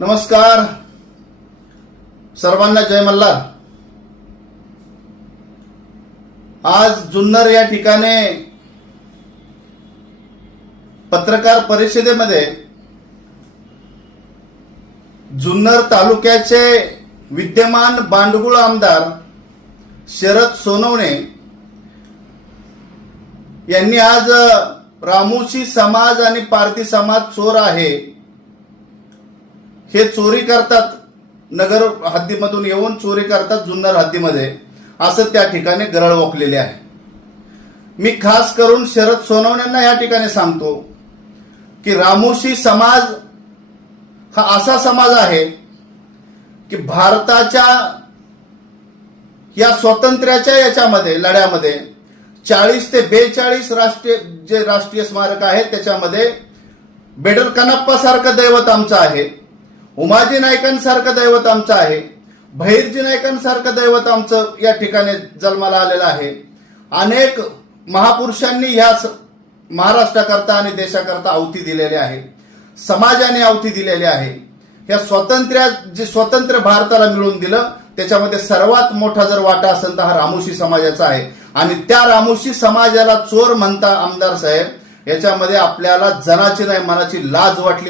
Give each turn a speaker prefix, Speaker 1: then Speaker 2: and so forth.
Speaker 1: नमस्कार. सर्वांना जय मल्हार आज जुन्नर या ठिकाणी पत्रकार परिषदेमध्ये जुन्नर तालुक्याचे विद्यमान बांडगुळ आमदार शरद सोनवणे यांनी आज रामोशी समाज आणि पारधी समाज चोर आहे हे चोरी करतात. नगर हद्दीमधून येऊन चोरी करतात जुन्नर हद्दीमध्ये. असं त्या ठिकाणी गरळ ओकलेले आहे. मी खास करून शरद सोनवण्यांना या ठिकाणी सांगतो की रामोशी समाज हा असा समाज आहे की भारताच्या या स्वातंत्र्याच्या याच्यामध्ये लढ्यामध्ये चाळीस ते बेचाळीस राष्ट्रीय जे राष्ट्रीय स्मारक आहेत त्याच्यामध्ये बेडर कनाप्पासारखं दैवत आमचं आहे. उमाजी नायकांसारखं दैवत आमचं आहे. भैरजी नायकांसारखं दैवत आमचं या ठिकाणी जन्माला आलेलं आहे. अनेक महापुरुषांनी ह्या महाराष्ट्राकरता आणि देशाकरता आवती दिलेली आहे. समाजाने आवती दिलेली आहे. या स्वातंत्र्या जे स्वतंत्र भारताला मिळवून दिलं त्याच्यामध्ये सर्वात मोठा जर वाटा असेल तर हा रामोशी समाजाचा आहे. आणि त्या रामोशी समाजाला चोर म्हणता आमदार साहेब याच्यामध्ये आपल्याला जनाची नाही मनाची लाज वाटली.